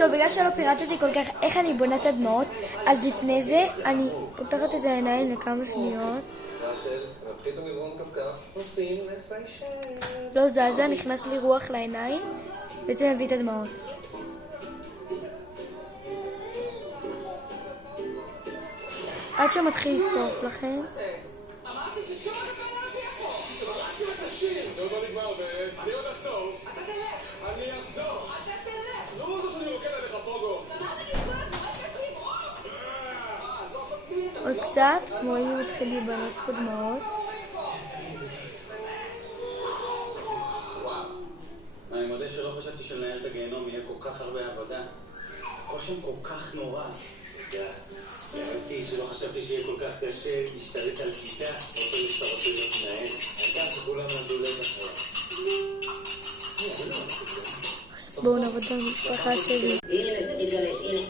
טוב, בגלל שלא פירטתי כל כך איך אני בונה את הדמעות, אז לפני זה אני פותחת את העיניים לכמה שניות. לא זזה, נכנס לי רוח לעיניים, וזה מביא את הדמעות. עד שמתחיל לסוף לכם. אמרתי ששום דבר לא תהיה פה. אמרתי לקשים. זה עוד לא נגמר, אני עוד אחזור. אתה תלך. אני אחזור. אתה תלך. לא זה שאני רוקד עליך פוגו. אמרתי לסגור את מועד כסים. עוד קצת, כמו אם מתחיל להיבנות פה דמעות. אני מודה שלא חשבתי שלנהל את הגיהנום יהיה כל כך הרבה עבודה. הכל שם כל כך נורא. ראיתי שלא חשבתי שיהיה כל כך קשה להשתלט על כיתה, אותו שאתה רוצה להיות מנהל. הייתה שכולם למדו להיות אחרי. בואו נעבוד במשפחה שלי. הנה זה מזלש, הנה.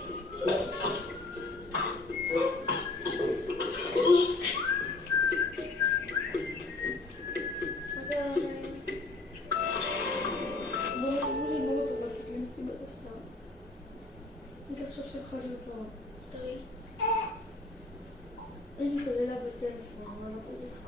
אין לי סוללה בטלפון, אבל אנחנו צריכים